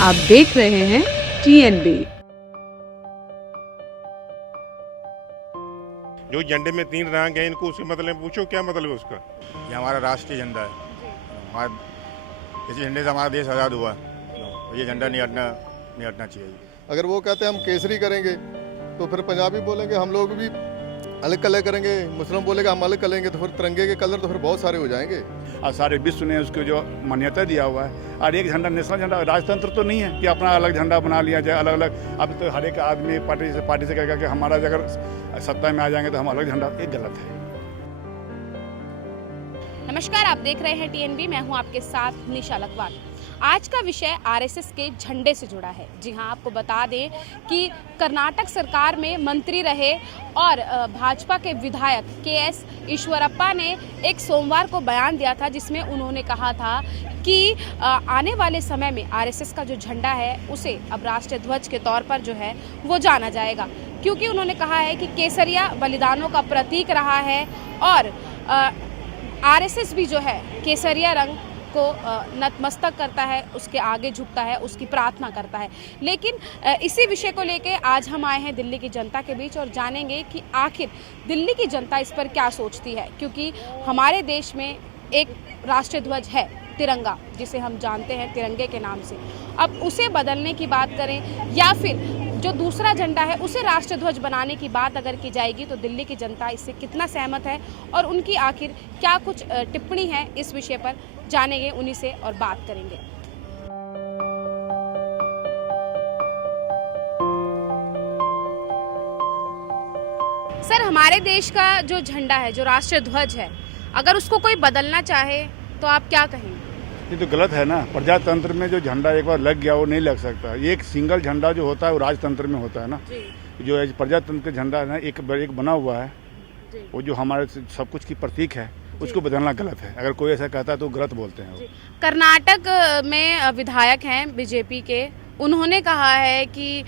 आप देख रहे हैं TNB। जो झंडे में 3 रंग है, इनको उसके मतलब पूछो क्या मतलब है उसका। ये हमारा राष्ट्रीय झंडा है। हमारा इसी झंडे से हमारा देश आज़ाद हुआ तो ये झंडा नहीं हटना चाहिए। अगर वो कहते हैं हम केसरी करेंगे तो फिर पंजाबी बोलेंगे हम लोग भी अलग कलर करेंगे, मुस्लिम बोलेंगे हम अलग करेंगे, तो फिर तिरंगे के कलर तो फिर बहुत सारे हो जाएंगे। और सारे विश्व ने उसको जो मान्यता दिया हुआ है। और एक झंडा नेशनल झंडा, राजतंत्र तो नहीं है कि अपना अलग झंडा बना लिया जाए अलग अलग। अब तो हर एक आदमी पार्टी से कहेगा कि हमारा अगर सत्ता में आ जाएंगे तो हम अलग झंडा, ये गलत है। नमस्कार, आप देख रहे हैं TNB। मैं हूं आपके साथ निशा लखवाल। आज का विषय RSS के झंडे से जुड़ा है। जी हां, आपको बता दें कि कर्नाटक सरकार में मंत्री रहे और भाजपा के विधायक KS ईश्वरप्पा ने एक सोमवार को बयान दिया था, जिसमें उन्होंने कहा था कि आने वाले समय में RSS का जो झंडा है उसे अब राष्ट्रीय ध्वज के तौर पर जो है वो जाना जाएगा, क्योंकि उन्होंने कहा है कि केसरिया बलिदानों का प्रतीक रहा है और RSS भी जो है केसरिया रंग को नतमस्तक करता है, उसके आगे झुकता है, उसकी प्रार्थना करता है। लेकिन इसी विषय को लेके आज हम आए हैं दिल्ली की जनता के बीच और जानेंगे कि आखिर दिल्ली की जनता इस पर क्या सोचती है, क्योंकि हमारे देश में एक राष्ट्रीय ध्वज है तिरंगा, जिसे हम जानते हैं तिरंगे के नाम से। अब उसे बदलने की बात करें या फिर जो दूसरा झंडा है उसे राष्ट्रीय ध्वज बनाने की बात अगर की जाएगी तो दिल्ली की जनता इससे कितना सहमत है और उनकी आखिर क्या कुछ टिप्पणी है, इस विषय पर जानेंगे उन्हीं से और बात करेंगे। सर, हमारे देश का जो झंडा है, जो राष्ट्रीय ध्वज है, अगर उसको कोई बदलना चाहे तो आप क्या कहेंगे? ये तो गलत है ना। प्रजातंत्र में जो झंडा एक बार लग गया वो नहीं लग सकता। ये एक सिंगल झंडा जो होता है वो राजतंत्र में होता है ना। जो प्रजातंत्र का झंडा है ना, एक बना हुआ है, वो जो हमारे सब कुछ की प्रतीक है, उसको बदलना गलत है। अगर कोई ऐसा कहता है तो गलत बोलते हैं। कर्नाटक में विधायक हैं बीजेपी के, उन्होंने कहा है कि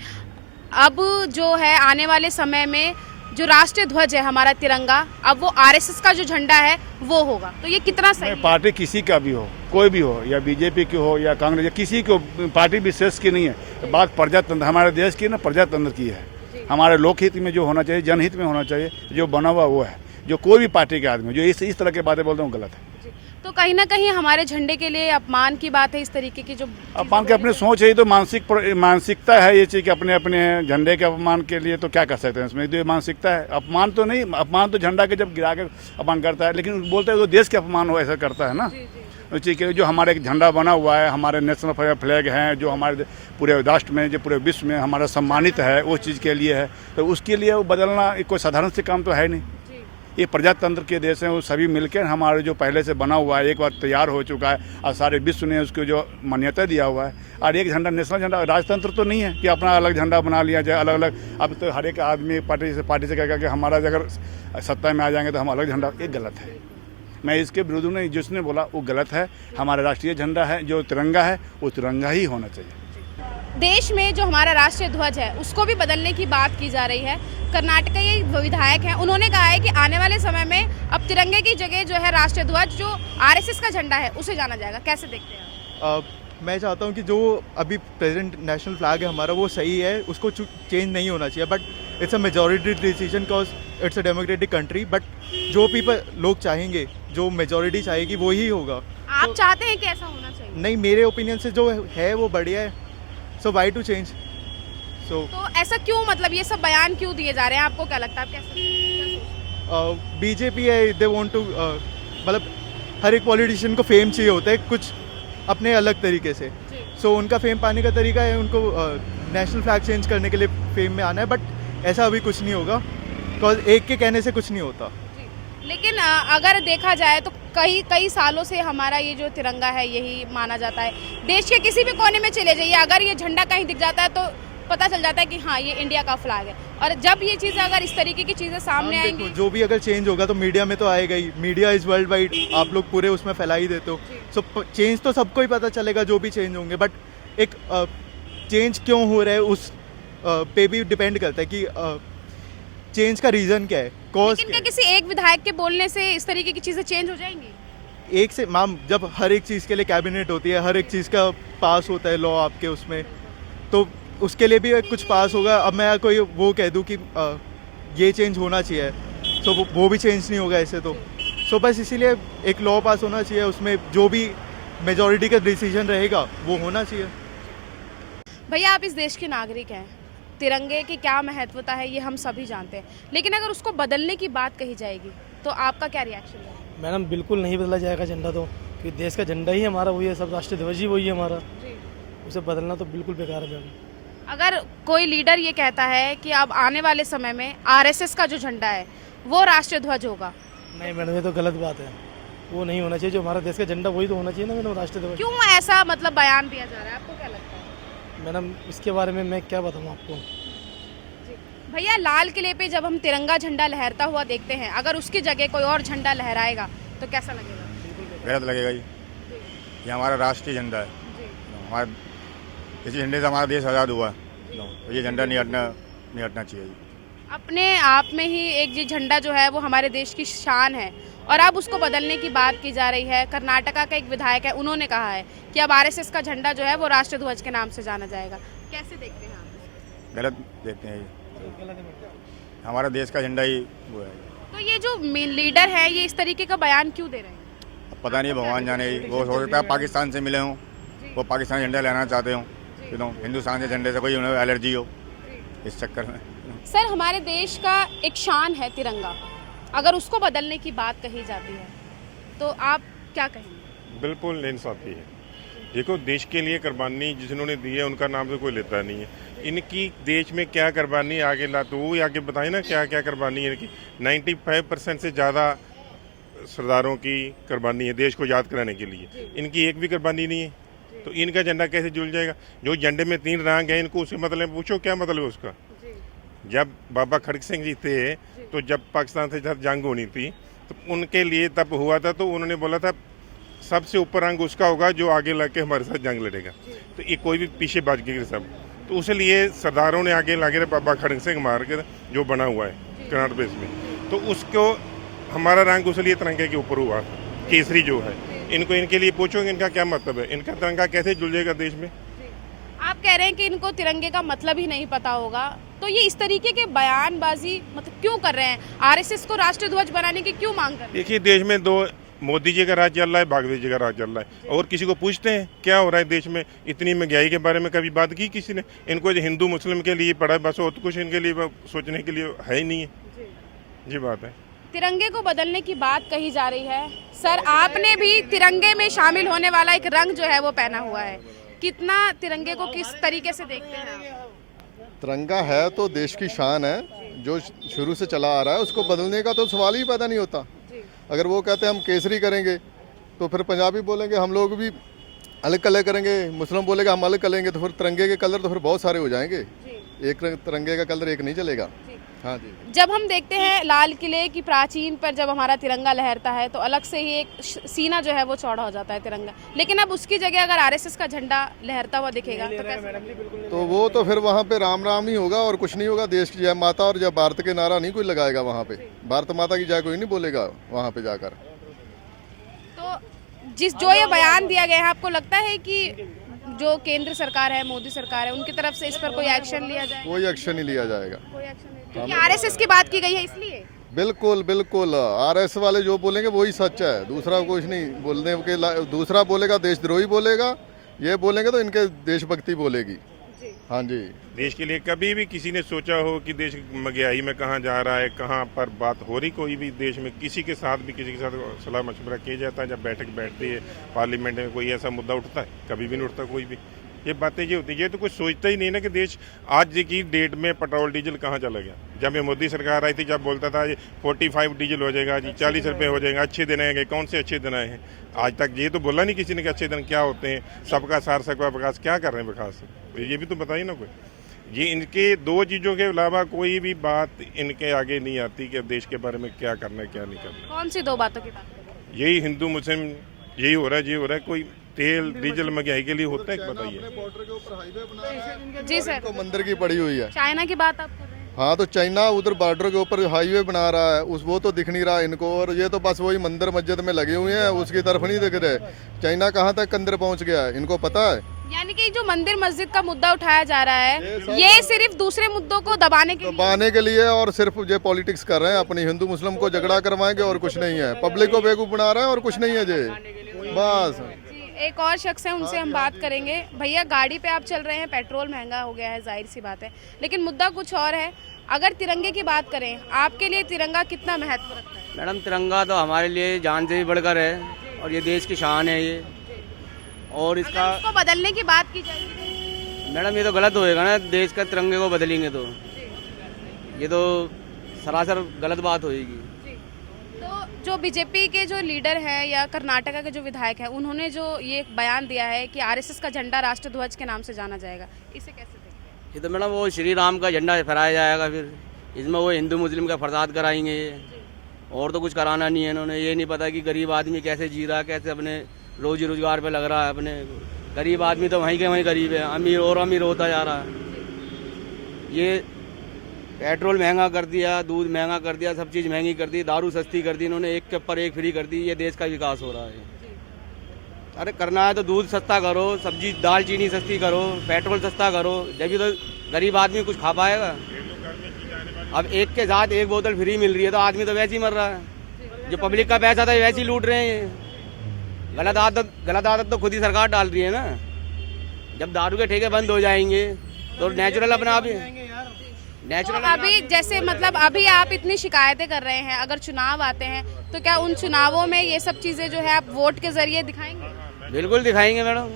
अब जो है आने वाले समय में जो राष्ट्रीय ध्वज है हमारा तिरंगा, अब वो RSS का जो झंडा है वो होगा। तो ये कितना सही है? पार्टी किसी का भी हो, कोई भी हो, या बीजेपी की हो या कांग्रेस, या किसी को, पार्टी विशेष की नहीं है। बात प्रजातंत्र, हमारे देश की ना प्रजातंत्र की है। हमारे लोकहित में जो होना चाहिए, जनहित में होना चाहिए, जो बना हुआ वो है। जो कोई भी पार्टी के आदमी जो इस तरह की बातें बोलते हैं वो गलत है। तो कहीं ना कहीं हमारे झंडे के लिए अपमान की बात है, इस तरीके की जो अपमान के अपने सोच है, ये तो मानसिकता है ये चीज़ कि अपने अपने झंडे के अपमान के लिए तो क्या कर सकते हैं इसमें। तो ये मानसिकता है, अपमान तो नहीं। अपमान तो झंडा के जब गिरा के अपमान करता है, लेकिन बोलते हैं तो देश के अपमान हो ऐसा करता है ना। उस चीज़ के लिए जो हमारे एक झंडा बना हुआ है, हमारे नेशनल फ्लैग हैं, जो हमारे पूरे राष्ट्र में, जो पूरे विश्व में हमारा सम्मानित है, उस चीज़ के लिए है। तो उसके लिए वो बदलना कोई साधारण से काम तो है नहीं। ये प्रजातंत्र के देश हैं, वो सभी मिलकर हमारे जो पहले से बना हुआ है, एक बार तैयार हो चुका है और सारे विश्व ने उसको जो मान्यता दिया हुआ है। और एक झंडा नेशनल झंडा, राजतंत्र तो नहीं है कि अपना अलग झंडा बना लिया जाए अलग अलग। अब तो हर एक आदमी पार्टी से कहेगा कि हमारा अगर सत्ता में आ जाएंगे तो हम अलग झंडा, ये गलत है। मैं इसके विरुद्ध नहीं, जिसने बोला वो गलत है। हमारा राष्ट्रीय झंडा है जो तिरंगा है, वो तिरंगा ही होना चाहिए। देश में जो हमारा राष्ट्रीय ध्वज है उसको भी बदलने की बात की जा रही है। कर्नाटक के ये विधायक हैं, उन्होंने कहा है कि आने वाले समय में अब तिरंगे की जगह जो है राष्ट्रीय ध्वज, जो RSS का झंडा है, उसे जाना जाएगा। कैसे देखते हैं? मैं चाहता हूँ कि जो अभी प्रेजेंट नेशनल फ्लैग है हमारा वो सही है, उसको चेंज नहीं होना चाहिए। But it's a majority decision because it's a democratic country. But जो लोग चाहेंगे, जो मेजॉरिटी चाहेगी वो ही होगा। आप चाहते हैं कि ऐसा होना चाहिए? नहीं, मेरे ओपिनियन से जो है वो बढ़िया है। सो वाई टू चेंज? तो ऐसा क्यों, मतलब ये सब बयान क्यों दिए जा रहे हैं? आपको क्या लगता है? बीजेपी है, दे वांट टू, मतलब हर एक पॉलिटिशियन को फेम चाहिए होता है कुछ अपने अलग तरीके से। सो उनका फेम पाने का तरीका है उनको नेशनल फ्लैग चेंज करने के लिए फेम में आना है। बट ऐसा अभी कुछ नहीं होगा, बिकॉज एक के कहने से कुछ नहीं होता। लेकिन अगर देखा जाए तो कई सालों से हमारा ये जो तिरंगा है यही माना जाता है। देश के किसी भी कोने में चले जाइए, अगर ये झंडा कहीं दिख जाता है तो पता चल जाता है कि हाँ, ये इंडिया का फ्लैग है। और जब ये चीज़ें, अगर इस तरीके की चीज़ें सामने आएंगी, जो भी अगर चेंज होगा तो मीडिया में तो आएगा ही। मीडिया इज़ वर्ल्ड वाइड, आप लोग पूरे उसमें फैला ही देते हो। सो चेंज तो सबको ही पता चलेगा जो भी चेंज होंगे। बट एक चेंज क्यों हो रहा है उस पे भी डिपेंड करता है कि चेंज का रीज़न क्या है, कॉज। लेकिन क्या किसी एक विधायक के बोलने से इस तरीके की चीज़ें चेंज हो जाएंगी? एक से मैम जब हर एक चीज़ के लिए कैबिनेट होती है, हर एक चीज़ का पास होता है लॉ आपके उसमें, तो उसके लिए भी कुछ पास होगा। अब मैं कोई वो कह दूं कि ये चेंज होना चाहिए, तो वो भी चेंज नहीं होगा ऐसे तो। सो बस इसीलिए एक लॉ पास होना चाहिए, उसमें जो भी मेजॉरिटी का डिसीजन रहेगा वो होना चाहिए। भैया आप इस देश के नागरिक हैं, तिरंगे की क्या महत्वता है ये हम सभी जानते हैं, लेकिन अगर उसको बदलने की बात कही जाएगी तो आपका क्या रिएक्शन है? मैडम बिल्कुल नहीं बदला जाएगा झंडा तो, क्योंकि देश का झंडा ही हमारा वही है, सब राष्ट्रीय ध्वज ही वही है हमारा, उसे बदलना तो बिल्कुल बेकार है मैडम। अगर कोई लीडर ये कहता है कि अब आने वाले समय में आरएसएस का जो झंडा है वो राष्ट्रीय ध्वज होगा, नहीं मैडम ये तो गलत बात है, वो नहीं होना चाहिए। जो हमारा देश का झंडा वही तो होना चाहिए ना मैडम, राष्ट्रीय ध्वज। क्यों ऐसा मतलब बयान दिया जा रहा है, आपको क्या लगता है? मैडम इसके बारे में मैं क्या बताऊँ आपको। भैया लाल किले पे जब हम तिरंगा झंडा लहरता हुआ देखते हैं, अगर उसकी जगह कोई और झंडा लहराएगा तो कैसा लगेगा? गलत लगेगा जी, ये हमारा राष्ट्रीय झंडा है, हमारा इसी झंडे से हमारा देश आज़ाद हुआ है, तो ये झंडा नहीं हटना चाहिए जी। अपने आप में ही एक ये झंडा जो है वो हमारे देश की शान है, और अब उसको बदलने की बात की जा रही है। कर्नाटका का एक विधायक है, उन्होंने कहा है कि अब आरएसएस का झंडा जो है वो राष्ट्रीय ध्वज के नाम से जाना जाएगा। कैसे देखते हैं आप? गलत देखते हैं जी, हमारा देश का झंडा ही वो है। तो ये जो लीडर है ये इस तरीके का बयान क्यों दे रहे हैं? अब पता नहीं, भगवान जाने, वो हो सकता है पाकिस्तान से मिले हों, वो पाकिस्तान झंडा लेना चाहते हों, हिंदुस्तान के झंडे से कोई उन्हें एलर्जी हो, इस चक्कर में। सर हमारे देश का एक शान है तिरंगा, अगर उसको बदलने की बात कही जाती है तो आप क्या कहेंगे? बिल्कुल इंसाफी है। देखो, देश के लिए कुर्बानी जिन्होंने दी है उनका नाम तो कोई लेता नहीं है। इनकी देश में क्या कुर्बानी आगे ला, तो वो आगे बताए ना क्या क्या कुर्बानी है इनकी। 95% से ज़्यादा सरदारों की कुर्बानी है देश को याद कराने के लिए, इनकी एक भी कुर्बानी नहीं है, तो इनका झंडा कैसे जुल जाएगा? जो झंडे में 3 रंग है, इनको उससे मतलब पूछो क्या मतलब है उसका। जब बाबा खड़ग सिंह जी थे, तो जब पाकिस्तान से जब जंग होनी थी तो उनके लिए तब हुआ था, तो उन्होंने बोला था सबसे ऊपर रंग उसका होगा जो आगे लग के हमारे साथ जंग लड़ेगा, तो ये कोई भी पीछे भाग के सब, तो उसलिए सरदारों ने आगे लगे बाबा खड़ग सिंह मार कर जो बना हुआ है कर्नाटक बेस में, तो उसको हमारा रंग उसलिए तिरंगे के ऊपर हुआ, केसरी जो है। इनको इनके लिए पूछोगे इनका क्या मतलब है, इनका तिरंगा कैसे जुड़ जाएगा देश में? आप कह रहे हैं कि इनको तिरंगे का मतलब ही नहीं पता होगा, तो ये इस तरीके के बयानबाजी मतलब क्यों कर रहे हैं? आरएसएस को राष्ट्रीय ध्वज बनाने की क्यों मांग कर रहे हैं? देखिए, देश में 2 मोदी जी का राज चल रहा है, भागवत जी का राज चल रहा है, और किसी को पूछते हैं क्या हो रहा है देश में? इतनी महंगाई के बारे में कभी बात की किसी ने? इनको जो हिंदू मुस्लिम के लिए पड़ा है बस, और कुछ इनके लिए सोचने के लिए है ही नहीं है जी बात है। तिरंगे को बदलने की बात कही जा रही है। सर आपने भी तिरंगे में शामिल होने वाला एक रंग जो है वो पहना हुआ है, कितना तिरंगे को किस तरीके से देखते हैं आप? तिरंगा है तो देश की शान है, जो शुरू से चला आ रहा है, उसको बदलने का तो सवाल ही पैदा नहीं होता। अगर वो कहते हैं हम केसरी करेंगे, तो फिर पंजाबी बोलेंगे हम लोग भी अलग कलर करेंगे, मुस्लिम बोलेगा हम अलग करेंगे, तो फिर तिरंगे के कलर तो फिर बहुत सारे हो जाएंगे, एक तिरंगे का कलर एक नहीं चलेगा। हाँ जी। जब हम देखते हैं लाल किले की प्राचीन पर जब हमारा तिरंगा लहरता है तो अलग से ही एक सीना जो है वो चौड़ा हो जाता है तिरंगा, लेकिन अब उसकी जगह अगर आरएसएस का झंडा लहरता हुआ दिखेगा तो कैसे? तो वो तो फिर वहाँ पे राम राम ही होगा और कुछ नहीं होगा। देश की जय माता और जय भारत के नारा नहीं कोई लगाएगा वहाँ पे, भारत माता की जय कोई नहीं बोलेगा वहाँ पे जाकर। तो जो ये बयान दिया गया है, आपको लगता है कि जो केंद्र सरकार है, मोदी सरकार है, उनकी तरफ से इस पर कोई एक्शन लिया जाएगा? कोई एक्शन नहीं लिया जाएगा, कोई एक्शन नहीं, क्योंकि आरएसएस की बात की गई है इसलिए। बिल्कुल बिल्कुल, आरएस वाले जो बोलेंगे वही सच है, दूसरा कुछ नहीं बोलने के। दूसरा बोलेगा देशद्रोही बोलेगा, ये बोलेंगे तो इनके देशभक्ति बोलेगी। हाँ जी। देश के लिए कभी भी किसी ने सोचा हो कि देश महंगाई में कहाँ जा रहा है, कहाँ पर बात हो रही, कोई भी देश में किसी के साथ सलाह मशवरा किया जाता है? जब बैठक बैठती है पार्लियामेंट में, कोई ऐसा मुद्दा उठता है? कभी भी नहीं उठता कोई भी। ये बातें ये होती है, ये तो कुछ सोचता ही नहीं ना कि देश आज की डेट में पेट्रोल डीजल कहाँ चला गया। जब ये मोदी सरकार आई थी, जब बोलता था ये 45 डीजल हो जाएगा जी, 40 रुपये हो जाएगा, अच्छे दिन आएंगे। कौन से अच्छे दिन आए हैं? आज तक ये तो बोला नहीं किसी ने कि अच्छे दिन क्या होते हैं, सबका सार सबका विकास। क्या कर रहे हैं विकास? ये भी तो बताइए ना कोई। ये इनके 2 चीज़ों के अलावा कोई भी बात इनके आगे नहीं आती कि देश के बारे में क्या करना है क्या नहीं करना। कौन सी 2 बातों की बात? यही हिंदू मुस्लिम यही हो रहा है, ये हो रहा है। कोई तेल डीजल महंगाई के लिए होता है, बताइए। बॉर्डर के ऊपर हाईवे बना जी सर, तो मंदिर की पड़ी हुई है। चाइना की बात आप कर रहे हैं? हाँ तो चाइना उधर बॉर्डर के ऊपर जो हाईवे बना रहा है उस वो तो दिख नहीं रहा इनको, और ये तो बस वही मंदिर मस्जिद में लगे हुए हैं, उसकी तरफ नहीं दिख रहे। चाइना कहाँ तक अंदर पहुँच गया है इनको पता है। यानी कि जो मंदिर मस्जिद का मुद्दा उठाया जा रहा है ये सिर्फ दूसरे मुद्दों को दबाने के लिए दबाने के लिए, और सिर्फ ये पॉलिटिक्स कर रहे हैं, अपनी हिंदू मुस्लिम को झगड़ा करवाएंगे और कुछ नहीं है, पब्लिक को बेवकूफ बना रहे हैं और कुछ नहीं है जी बस। जी, एक और शख्स है उनसे हम बात करेंगे। भैया गाड़ी पे आप चल रहे हैं, पेट्रोल महंगा हो गया है, जाहिर सी बात है, लेकिन मुद्दा कुछ और है। अगर तिरंगे की बात करें, आपके लिए तिरंगा कितना महत्व रखता है? मैडम तिरंगा तो हमारे लिए जान से भी बढ़कर है और ये देश की शान है ये। और इसका अगर इसको बदलने की बात की जाए मैडम ये तो गलत होएगा ना, देश का तिरंगे को बदलेंगे तो ये तो सरासर गलत बात होएगी। तो जो बीजेपी के जो लीडर हैं या कर्नाटका के जो विधायक हैं, उन्होंने जो ये एक बयान दिया है कि आरएसएस का झंडा राष्ट्रध्वज के नाम से जाना जाएगा, इसे कैसे देखते हैं? ये तो मैडम वो श्री राम का झंडा फहराया जाएगा, फिर इसमें वो हिंदू मुस्लिम का फसाद कराएंगे ये, और तो कुछ कराना नहीं है इन्होंने। ये नहीं पता कि गरीब आदमी कैसे जी रहा है, कैसे अपने रोजी रोजगार पे लग रहा है। अपने गरीब आदमी तो वहीं के वहीं गरीब है, अमीर और अमीर होता जा रहा है। ये पेट्रोल महंगा कर दिया, दूध महंगा कर दिया, सब चीज़ महंगी कर दी, दारू सस्ती कर दी इन्होंने, एक के ऊपर एक फ्री कर दी। ये देश का विकास हो रहा है। अरे करना है तो दूध सस्ता करो, सब्जी दाल चीनी सस्ती करो, पेट्रोल सस्ता करो, जब तो गरीब आदमी कुछ खा पाएगा। अब एक के साथ एक बोतल फ्री मिल रही है तो आदमी तो वैसे ही मर रहा है। जो पब्लिक का पैसा था वैसे ही लूट रहे हैं ये। गलत आदत तो खुद ही सरकार डाल रही है ना। जब दारू के ठेके बंद हो जाएंगे तो नेचुरल अपना आप ही नेचुरल तो अभी जैसे मतलब अभी आप इतनी शिकायतें कर रहे हैं, अगर चुनाव आते हैं तो क्या उन चुनावों में ये सब चीज़ें जो है आप वोट के जरिए दिखाएंगे? बिल्कुल दिखाएंगे मैडम,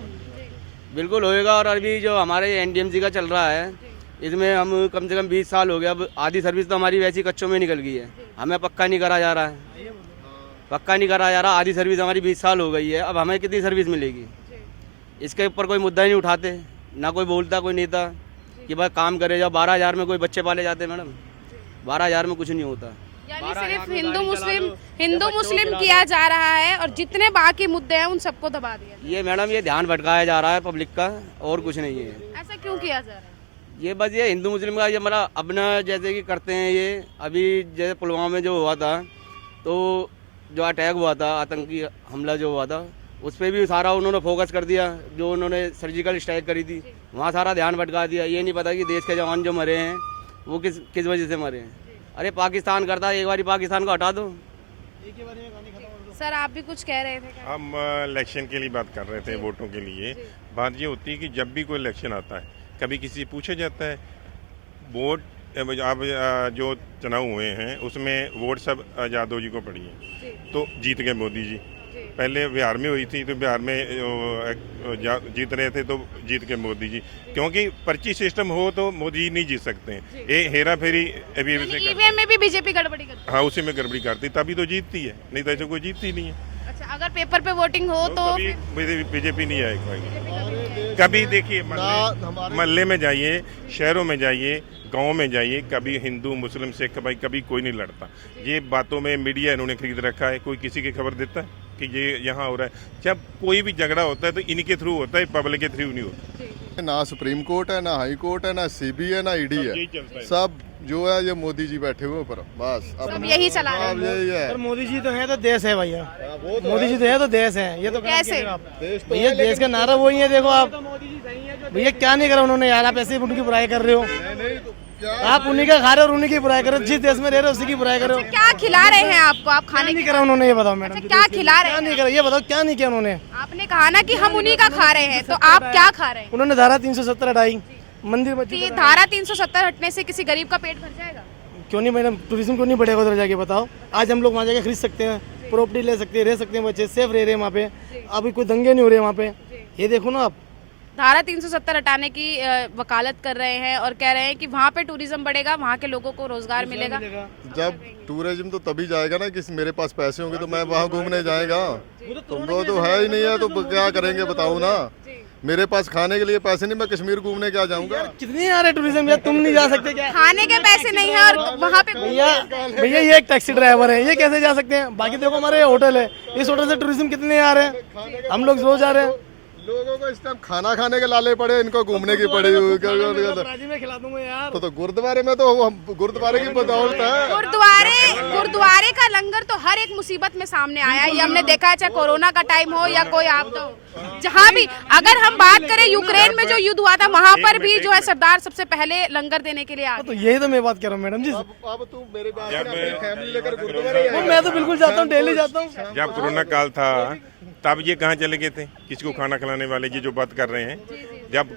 बिल्कुल होएगा। और अभी जो हमारे एनडीएमसी का चल रहा है इसमें हम कम से कम 20 साल हो गया। अब आधी सर्विस तो हमारी वैसी कच्चों में निकल गई है, हमें पक्का नहीं करा जा रहा है, पक्का नहीं करा जा रहा। आधी सर्विस हमारी 20 साल हो गई है, अब हमें कितनी सर्विस मिलेगी? इसके ऊपर कोई मुद्दा ही नहीं उठाते, ना कोई बोलता कोई नेता कि भाई काम करे। जब 12,000 में कोई बच्चे पाले जाते हैं मैडम, 12,000 में कुछ नहीं होता। यानी सिर्फ हिंदू मुस्लिम किया जा रहा है और जितने बाकी मुद्दे हैं उन सबको दबा दिया। ये मैडम ये ध्यान भटकाया जा रहा है पब्लिक का, और कुछ नहीं है। ऐसा क्यों किया जा रहा है? ये बस ये हिंदू मुस्लिम का ये हमारा अपना जैसे कि करते हैं ये। अभी जैसे पुलवामा में जो हुआ था, तो जो अटैक हुआ था, आतंकी हमला जो हुआ था, उस पर भी सारा उन्होंने फोकस कर दिया। जो उन्होंने सर्जिकल स्ट्राइक करी थी वहाँ सारा ध्यान भटका दिया। ये नहीं पता कि देश के जवान जो मरे हैं वो किस वजह से मरे हैं। अरे पाकिस्तान करता है, एक बार पाकिस्तान को हटा दो। सर आप भी कुछ कह रहे थे क्या? हम इलेक्शन के लिए बात कर रहे थे, वोटों के लिए। बात ये होती है कि जब भी कोई इलेक्शन आता है, कभी किसी से पूछा जाता है वोट। अब जो चुनाव हुए हैं उसमें वोट सब यादव जी को पड़ी है, तो जीत गए मोदी जी। पहले बिहार में हुई थी तो बिहार में जीत रहे थे तो जीत गए मोदी जी, क्योंकि पर्ची सिस्टम हो तो मोदी जी नहीं जीत सकते हैं। ये हेरा फेरी अभी ईवीएम में भी बीजेपी गड़बड़ी करती है। हाँ, उसी में गड़बड़ी करती तभी तो जीतती है, नहीं तो ऐसे कोई जीतती नहीं है। अच्छा, अगर पेपर पे वोटिंग हो तो बीजेपी नहीं आएगी कभी। देखिए मोहल्ले में जाइए, शहरों में जाइए, गांव में जाइए, कभी हिंदू मुस्लिम सिख भाई कभी कोई नहीं लड़ता। ये बातों में मीडिया इन्होंने खरीद रखा है। कोई किसी की खबर देता है कि ये यहाँ हो रहा है? जब कोई भी झगड़ा होता है तो इनके थ्रू होता है, पब्लिक के थ्रू नहीं होता। ना सुप्रीम कोर्ट है, ना हाई कोर्ट है, ना सीबी है, ना ईडी है। सब जो है ये मोदी जी बैठे हुए ऊपर, बस सब यही चला रहे हैं। यही है। पर मोदी जी तो है तो देश है भैया, मोदी जी तो है तो देश है। ये तो कैसे? भैया देश का नारा वही है। देखो आप भैया क्या नहीं करा उन्होंने यार, आप ऐसे ही उनकी बुराई कर रहे हो। आप उन्हीं का खा रहे हो और उन्हीं की बुराई कर रहे हो। जिस देश में रह रहे हो उसी की बुराई कर रहे हो। क्या खिला रहे हैं आपको? आप खाने नहीं करा उन्होंने, ये बताओ मैडम। क्या खिला रहे क्या हैं? नहीं करा ये बताओ, क्या नहीं किया उन्होंने? आपने कहा ना कि हम उन्हीं का खा रहे हैं, तो आप क्या खा रहे हैं? उन्होंने धारा 370 हटाई, मंदिर कि मस्जिद धारा 370 हटने से किसी गरीब का पेट भर जाएगा? क्यों नहीं मैडम, टूरिज्म क्यों नहीं बढ़ेगा उधर जाके? बताओ, आज हम लोग वहाँ जाके खरीद सकते हैं, प्रॉपर्टी ले सकते हैं, रह सकते हैं, बच्चे सेफ रह रहे हैं वहाँ पे। अभी कोई दंगे नहीं हो रहे वहाँ पे। ये देखो ना आप, धारा 370 हटाने की वकालत कर रहे हैं और कह रहे हैं कि वहाँ पे टूरिज्म बढ़ेगा, वहाँ के लोगों को रोजगार मिलेगा। जब टूरिज्म तो तभी जाएगा ना कि मेरे पास पैसे होंगे तो मैं वहाँ घूमने जाएगा। तुमको तो है ही नहीं है तो क्या करेंगे बताओ ना। मेरे पास खाने के लिए पैसे नहीं, मैं कश्मीर घूमने क्या जाऊंगा? कितने आ रहे टूरिज्म यार, तुम नहीं जा सकते क्या? खाने के पैसे नहीं है और वहाँ पे भैया ये एक टैक्सी ड्राइवर है, ये कैसे जा सकते हैं? बाकी देखो हमारे होटल है, इस होटल से टूरिज्म कितने आ रहे हैं, हम लोग रोज आ रहे हैं। लोगों को इस टाइम खाना खाने के लाले पड़े, इनको घूमने की पड़ी हुई। में खिला दूंगा यार। तो गुरुद्वारे में तो गुरुद्वारे की बदौलत है। गुरुद्वारे का लंगर तो हर एक मुसीबत में सामने आया है। ये हमने देखा है, चाहे कोरोना का टाइम हो या कोई आपदा हो, जहाँ भी। अगर हम बात करें यूक्रेन में जो युद्ध हुआ था, वहाँ पर भी जो है सरदार सबसे पहले लंगर देने के लिए आए। तो यही तो मैं बात कर रहा हूँ मैडम जी। अब तू मेरे बात फैमिली लेकर गुरुद्वारे मैं तो बिल्कुल जाता हूँ, डेली जाता हूँ। जब कोरोना काल था तब ये कहाँ चले गए थे, किसको खाना खिलाने वाले, ये जो बात कर रहे हैं। जब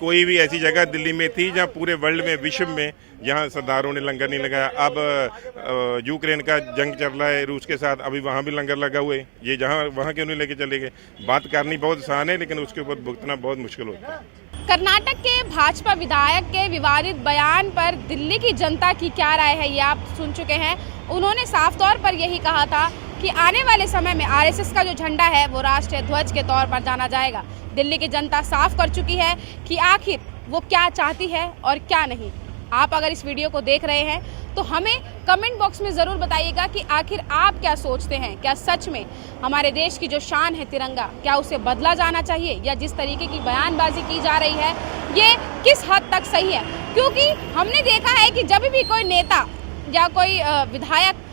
कोई भी ऐसी जगह दिल्ली में थी जहाँ पूरे वर्ल्ड में, विश्व में, जहाँ सरदारों ने लंगर नहीं लगाया। अब यूक्रेन का जंग चल रहा है रूस के साथ, अभी वहाँ भी लंगर लगा हुए। ये जहाँ वहाँ क्यों नहीं लेके चले गए? बात करनी बहुत आसान है, लेकिन उसके ऊपर भुगतना बहुत मुश्किल होता है। कर्नाटक के भाजपा विधायक के विवादित बयान पर दिल्ली की जनता की क्या राय है, ये आप सुन चुके हैं। उन्होंने साफ तौर पर यही कहा था कि आने वाले समय में आरएसएस का जो झंडा है वो राष्ट्रीय ध्वज के तौर पर जाना जाएगा। दिल्ली की जनता साफ कर चुकी है कि आखिर वो क्या चाहती है और क्या नहीं। आप अगर इस वीडियो को देख रहे हैं तो हमें कमेंट बॉक्स में ज़रूर बताइएगा कि आखिर आप क्या सोचते हैं। क्या सच में हमारे देश की जो शान है तिरंगा, क्या उसे बदला जाना चाहिए, या जिस तरीके की बयानबाजी की जा रही है ये किस हद तक सही है? क्योंकि हमने देखा है कि जब भी कोई नेता या कोई विधायक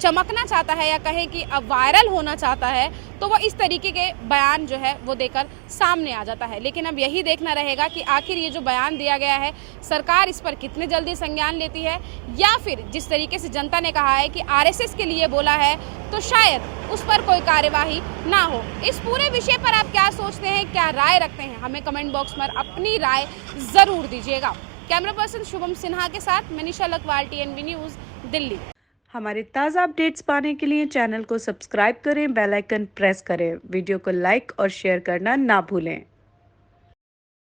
चमकना चाहता है या कहें कि अब वायरल होना चाहता है, तो वो इस तरीके के बयान जो है वो देकर सामने आ जाता है। लेकिन अब यही देखना रहेगा कि आखिर ये जो बयान दिया गया है सरकार इस पर कितने जल्दी संज्ञान लेती है, या फिर जिस तरीके से जनता ने कहा है कि आरएसएस के लिए बोला है तो शायद उस पर कोई कार्यवाही ना हो। इस पूरे विषय पर आप क्या सोचते हैं, क्या राय रखते हैं? हमें कमेंट बॉक्स में अपनी राय ज़रूर दीजिएगा। कैमरा पर्सन शुभम सिन्हा के साथ मैं निशा लकवाल, TNV न्यूज़, दिल्ली। हमारे ताज़ा अपडेट्स पाने के लिए चैनल को सब्सक्राइब करें, बेल आइकन प्रेस करें, वीडियो को लाइक और शेयर करना ना भूलें।